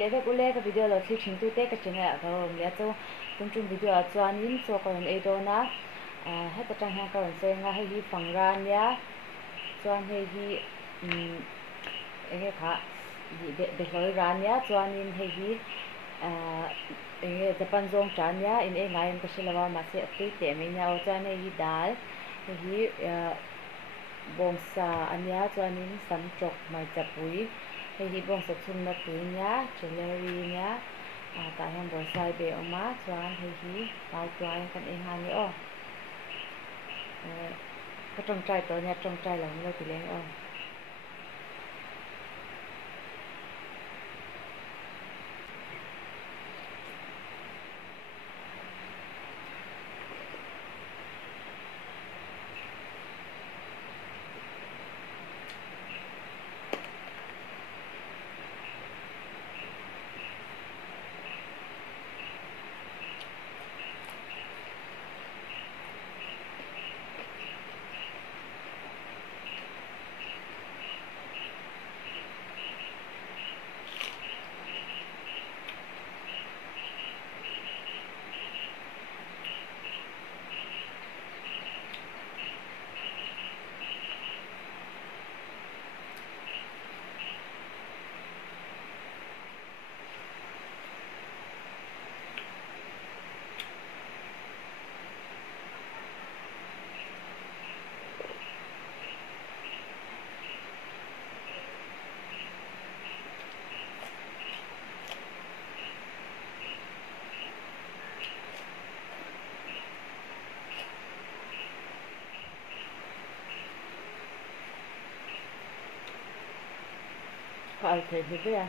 le ve ku le ka video lo thi thing tu te ka chenga ka le chu chung video a chuanin chu ko an ei do na he ta tang ha ka se nga he hi phangran ya chuan he hi he kha be hloi ran ya chuanin he hi Japan zong chan ya in e ngai ka silawa ma se ti te me nya o chan he hi dal he hi bongsa ania chuanin sam chok mai chapui he hi bongsa chunna tuinya jewelry nya ta hian bonsai be oma chuan he hi tai tuai kan e ha ni o ka tong trai to nya tong trai lang lo ti le o phải thế thế à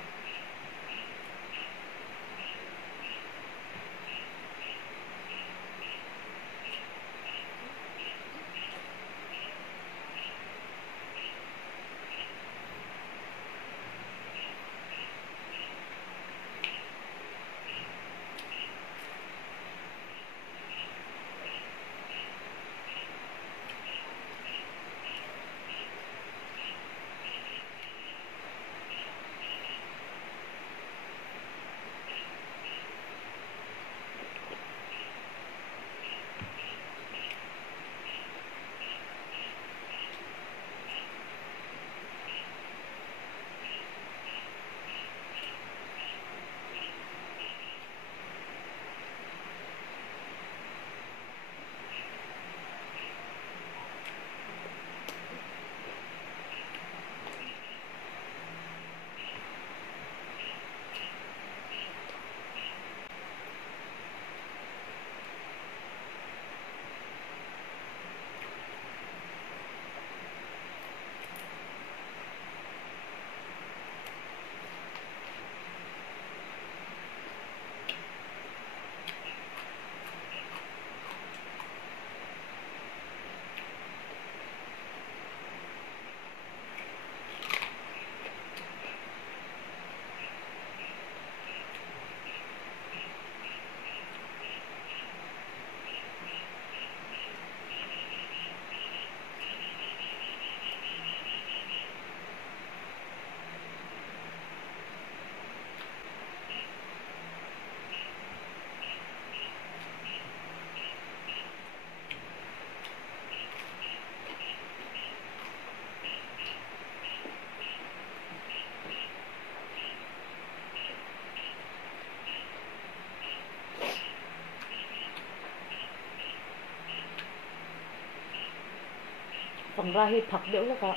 phần ra hi thật điệu lắm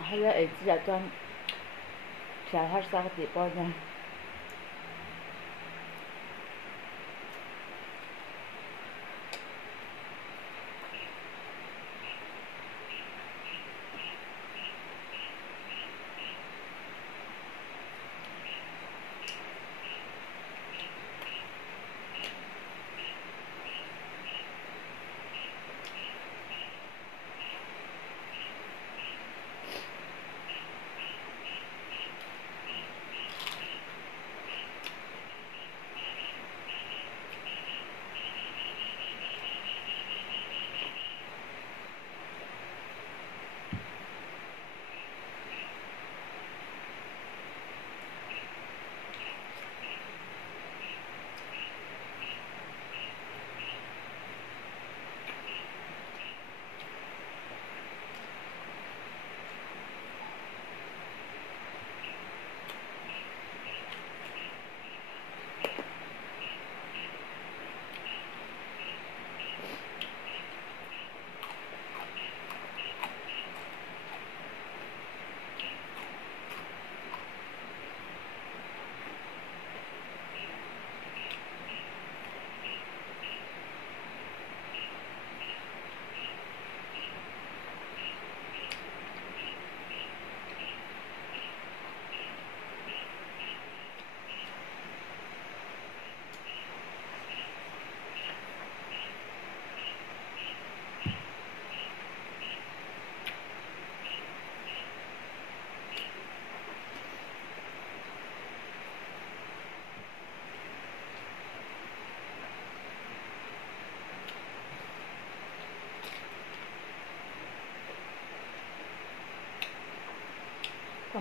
hay là ấy chỉ là cho chả hát sao thì coi nha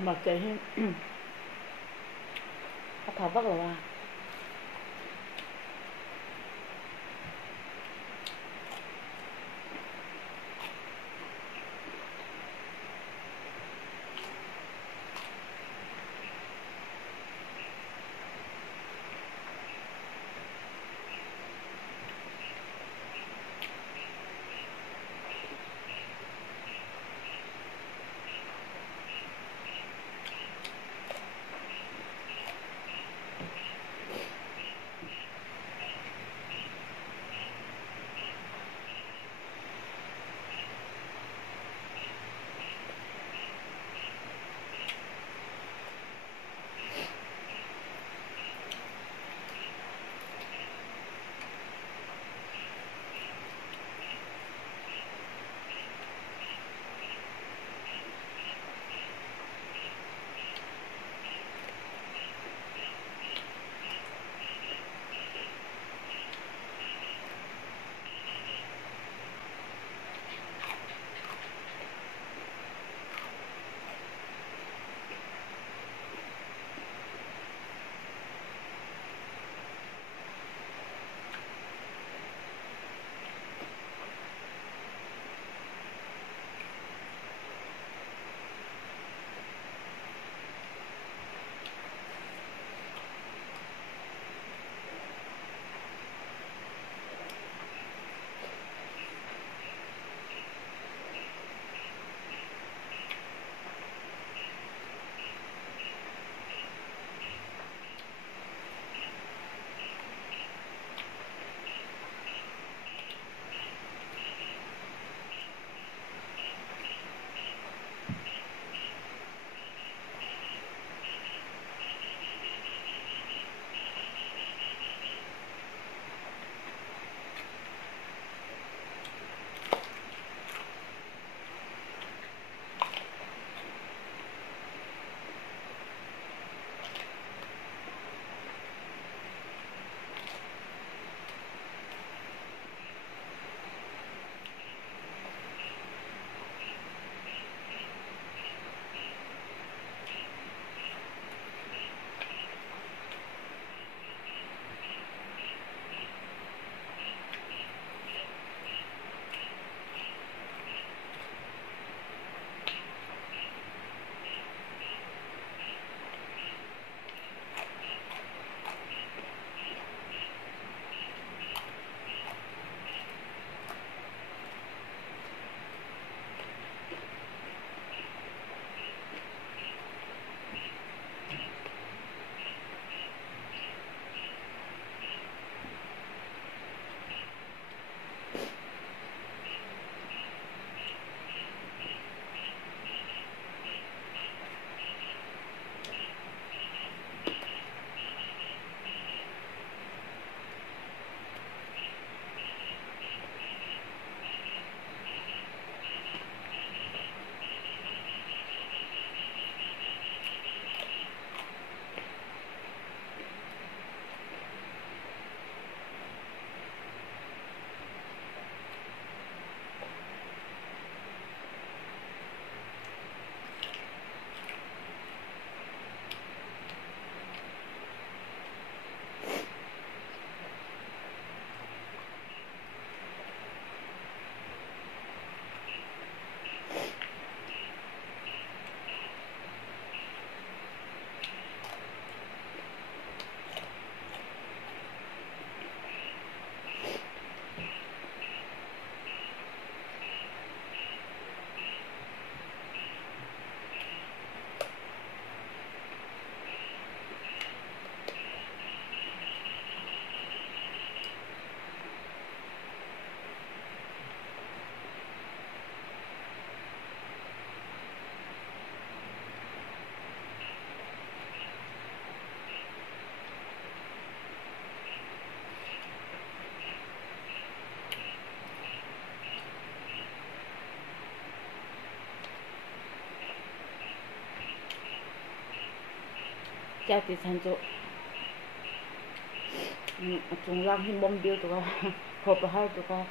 mà kể thảo vất là cha thì thành chỗ chúng lang hình bom biêu tụi con hộp là hai tụi con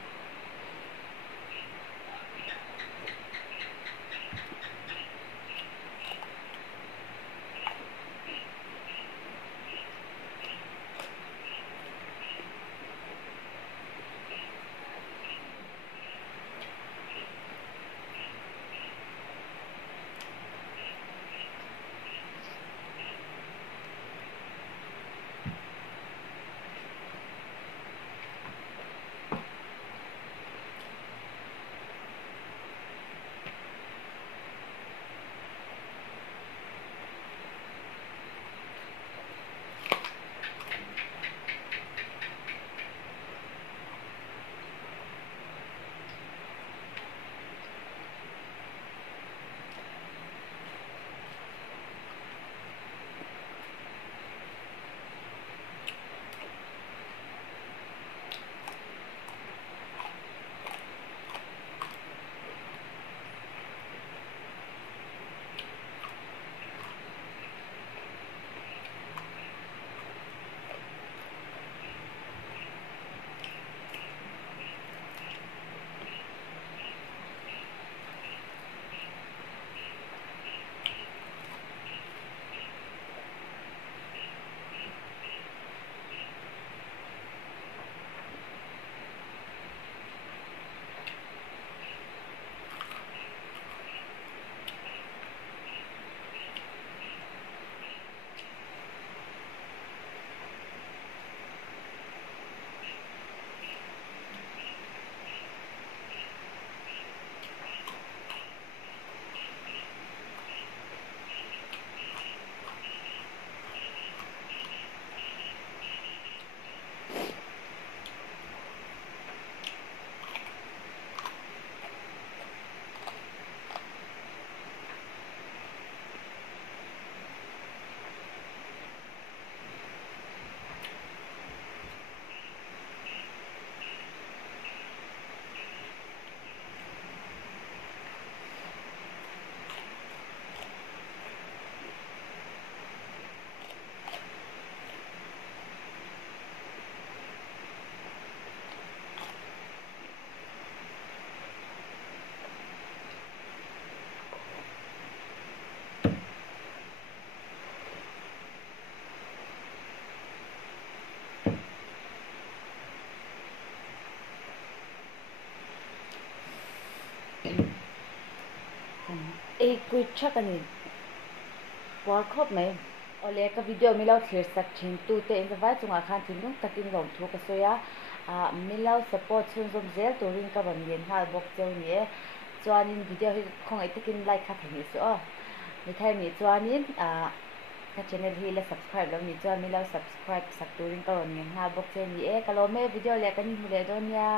e kui chắc anh war khop mai ole ka video mi lo thir sak thin tu te in vai chunga khan thin lung takin lom thu ka soya mi lo support chun zom zel turin ka ban yen hal bok cheu ni chuanin video hi khong ai takin like kha thani so mi thai mi chuanin ka channel hi la subscribe lo mi chuan mi lo subscribe sak turin ka ban yen hal bok cheu ni ka lo me video le kan ni le don ya